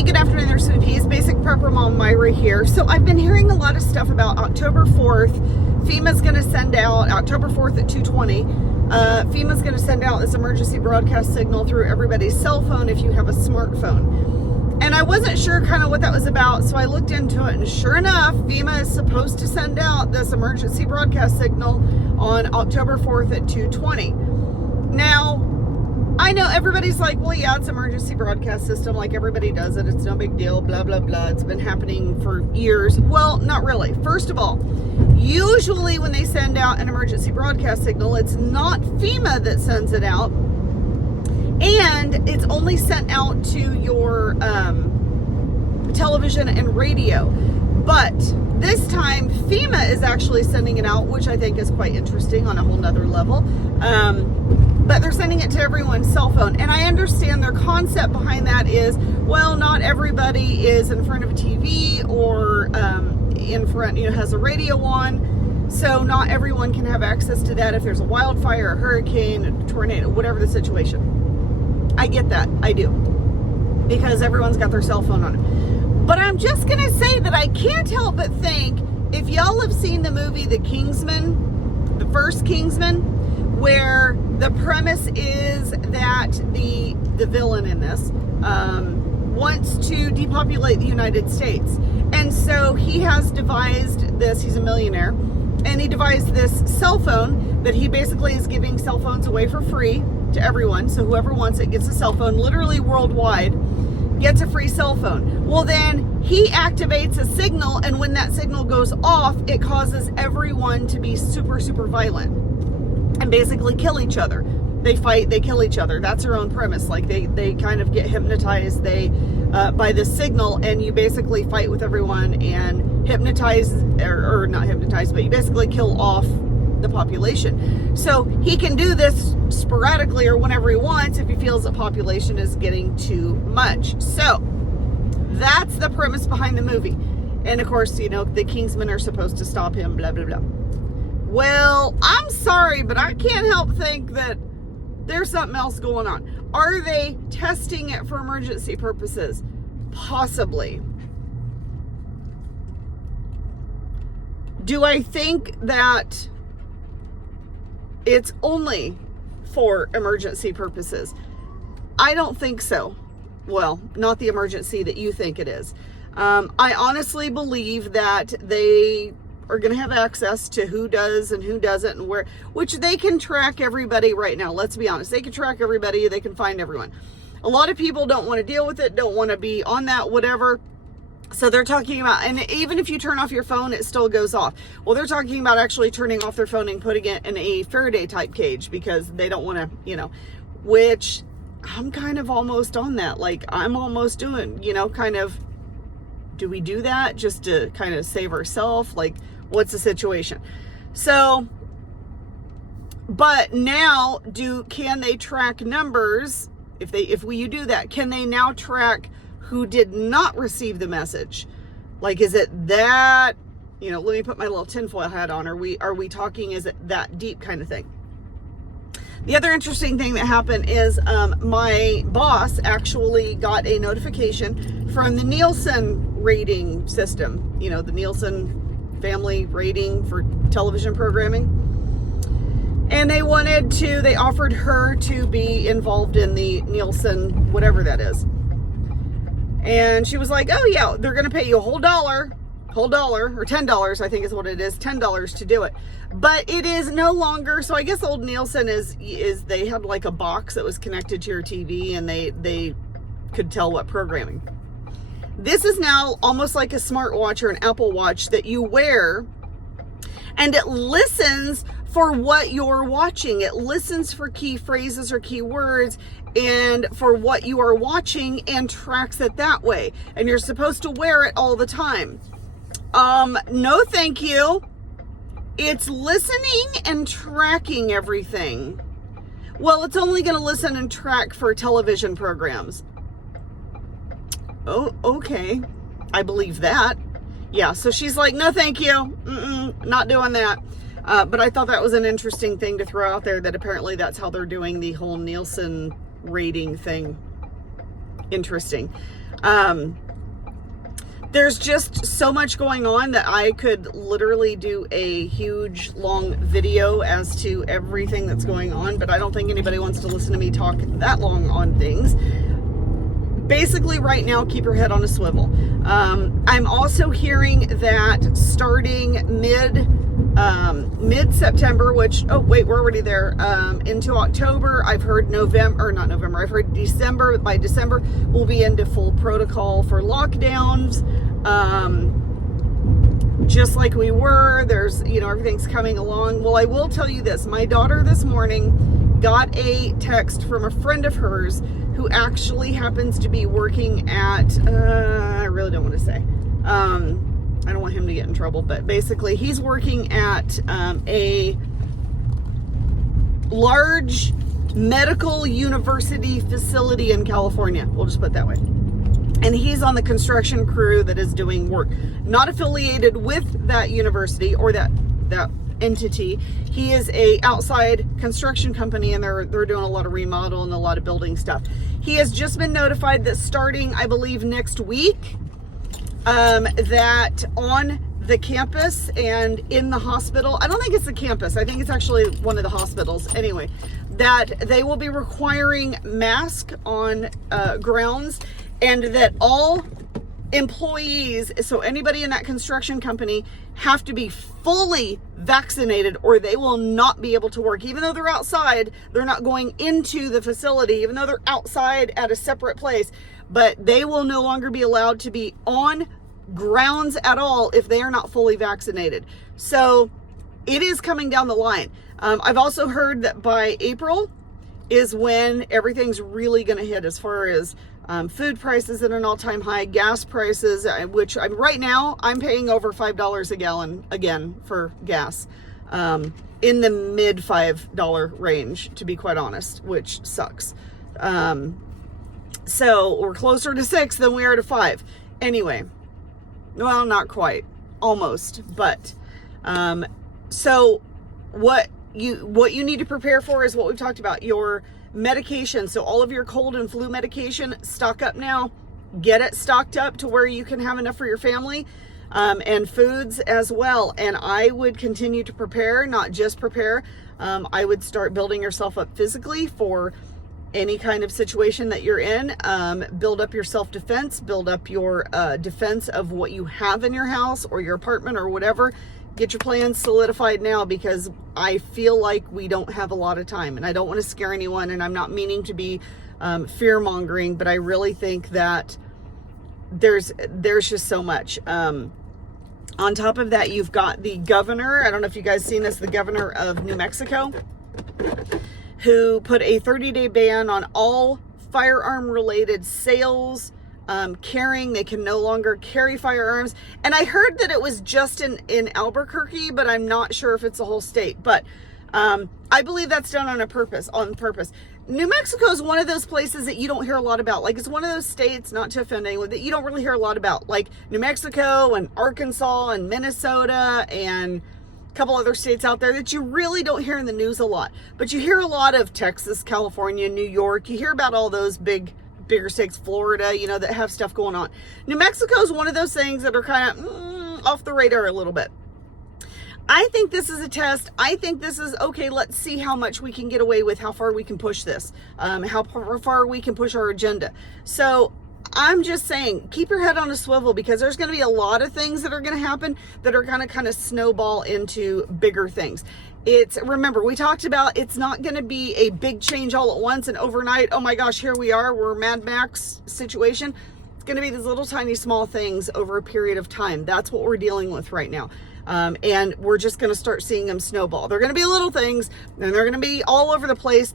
Hey, good afternoon there, Sweet Peas. Basic Prepper Mom Myra here. So I've been hearing a lot of stuff about October 4th. FEMA's going to send out, October 4th at 2:20, FEMA's going to send out this emergency broadcast signal through everybody's cell phone if you have a smartphone. And I wasn't sure kind of what that was about, so I looked into it, and sure enough, FEMA is supposed to send out this emergency broadcast signal on October 4th at 2:20. Now, I know everybody's like, well, yeah, it's emergency broadcast system, like everybody does it. It's no big deal, blah, blah, blah. It's been happening for years. Well, not really. First of all, usually when they send out an emergency broadcast signal, it's not FEMA that sends it out. And it's only sent out to your television and radio. But this time, FEMA is actually sending it out, which I think is quite interesting on a whole nother level. But they're sending it to everyone's cell phone. And I understand their concept behind that is, well, not everybody is in front of a TV or in front, has a radio on. So not everyone can have access to that if there's a wildfire, a hurricane, a tornado, whatever the situation. I get that. I do. Because everyone's got their cell phone on it. But I'm just going to say that I can't help but think, if y'all have seen the movie The Kingsman, the first Kingsman, where the premise is that the villain in this wants to depopulate the United States. And so he has devised this, he's a millionaire, and he devised this cell phone that he basically is giving cell phones away for free to everyone. So whoever wants it gets a cell phone, literally worldwide, gets a free cell phone. Well, then he activates a signal, and when that signal goes off, it causes everyone to be super, super violent and basically kill each other. They fight, they kill each other. That's their own premise. Like they kind of get hypnotized by this signal, and you basically fight with everyone and hypnotize, or not hypnotize, but you basically kill off the population. So he can do this sporadically or whenever he wants if he feels the population is getting too much. So that's the premise behind the movie. And of course, the Kingsmen are supposed to stop him, blah, blah, blah. Well, I'm sorry, but I can't help think that there's something else going on. Are they testing it for emergency purposes? Possibly. Do I think that it's only for emergency purposes? I don't think so. Well, not the emergency that you think it is. I honestly believe that they are going to have access to who does and who doesn't and where, which they can track everybody right now. Let's be honest. They can track everybody. They can find everyone. A lot of people don't want to deal with it, don't want to be on that, whatever. So they're talking about, and even if you turn off your phone, it still goes off. Well, they're talking about actually turning off their phone and putting it in a Faraday type cage because they don't want to, which I'm kind of almost on that. Like I'm almost doing, kind of, do we do that just to kind of save ourselves? Like, what's the situation? So, but now can they track numbers? If you do that, can they now track who did not receive the message? Like, is it that, let me put my little tinfoil hat on. Are we talking, is it that deep kind of thing? The other interesting thing that happened is my boss actually got a notification from the Nielsen rating system, the Nielsen family rating for television programming. And they offered her to be involved in the Nielsen, whatever that is. And she was like, oh yeah, they're going to pay you a whole dollar, or $10, I think is what it is, $10 to do it. But it is no longer, so I guess old Nielsen is they had like a box that was connected to your TV, and they could tell what programming. This is now almost like a smartwatch or an Apple Watch that you wear, and it listens for what you're watching. It listens for key phrases or key words and for what you are watching and tracks it that way. And you're supposed to wear it all the time. No, thank you. It's listening and tracking everything. Well, it's only going to listen and track for television programs. Oh, okay. I believe that. Yeah, so she's like, no, thank you. Not doing that. But I thought that was an interesting thing to throw out there, that apparently that's how they're doing the whole Nielsen rating thing. Interesting. There's just so much going on that I could literally do a huge long video as to everything that's going on, but I don't think anybody wants to listen to me talk that long on things. Basically right now, keep your head on a swivel. I'm also hearing that starting mid-September, which, oh wait, we're already there, into October, I've heard I've heard December. By December, we'll be into full protocol for lockdowns, just like we were. There's, everything's coming along. Well, I will tell you this, my daughter this morning got a text from a friend of hers who actually happens to be working at, I really don't want to say, I don't want him to get in trouble, but basically he's working at a large medical university facility in California. We'll just put it that way. And he's on the construction crew that is doing work, not affiliated with that university or that entity. He is a outside construction company, and they're doing a lot of remodel and a lot of building stuff. He has just been notified that starting, I believe, next week, that on the campus and in the hospital, I don't think it's the campus, I think it's actually one of the hospitals anyway, that they will be requiring masks on grounds, and that all employees, so anybody in that construction company, have to be fully vaccinated or they will not be able to work. Even though they're outside, they're not going into the facility, even though they're outside at a separate place, but they will no longer be allowed to be on grounds at all if they are not fully vaccinated. So it is coming down the line. I've also heard that by April is when everything's really going to hit, as far as food prices at an all-time high, gas prices, which right now I'm paying over $5 a gallon again for gas, in the mid $5 range, to be quite honest, which sucks. So we're closer to 6 than we are to 5. Anyway, well, not quite, almost, but so what you need to prepare for is what we've talked about, your medication. So all of your cold and flu medication, stock up now. Get it stocked up to where you can have enough for your family, and foods as well. And I would continue to prepare, not just prepare. I would start building yourself up physically for any kind of situation that you're in. Build up your self-defense, build up your defense of what you have in your house or your apartment or whatever. Get your plans solidified now, because I feel like we don't have a lot of time, and I don't want to scare anyone, and I'm not meaning to be fear-mongering, but I really think that there's just so much. On top of that, you've got the governor, I don't know if you guys seen this, the governor of New Mexico, who put a 30-day ban on all firearm-related sales, carrying. They can no longer carry firearms. And I heard that it was just in Albuquerque, but I'm not sure if it's the whole state. But I believe that's done on purpose. New Mexico is one of those places that you don't hear a lot about. Like, it's one of those states, not to offend anyone, that you don't really hear a lot about. Like New Mexico and Arkansas and Minnesota and a couple other states out there that you really don't hear in the news a lot. But you hear a lot of Texas, California, New York. You hear about all those bigger states, Florida, that have stuff going on. New Mexico is one of those things that are kind of off the radar a little bit. I think this is a test. I think this is, okay, let's see how much we can get away with, how far we can push this, how far we can push our agenda. So I'm just saying, keep your head on a swivel, because there's going to be a lot of things that are going to happen that are going to kind of snowball into bigger things. Remember, we talked about, it's not going to be a big change all at once and overnight. Oh my gosh, here we are. We're Mad Max situation. It's going to be these little tiny small things over a period of time. That's what we're dealing with right now. And we're just going to start seeing them snowball. They're going to be little things, and they're going to be all over the place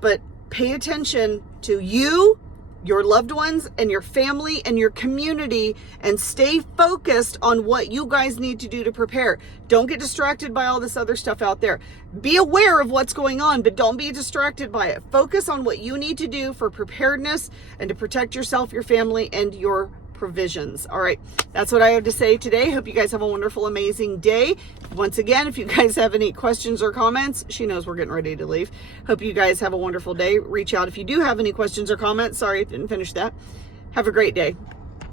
but pay attention to you, your loved ones, and your family and your community, and stay focused on what you guys need to do to prepare. Don't get distracted by all this other stuff out there. Be aware of what's going on, but don't be distracted by it. Focus on what you need to do for preparedness and to protect yourself, your family, and your provisions. All right, that's what I have to say today. Hope you guys have a wonderful, amazing day. Once again, if you guys have any questions or comments, she knows we're getting ready to leave. Hope you guys have a wonderful day. Reach out if you do have any questions or comments. Sorry, I didn't finish that. Have a great day.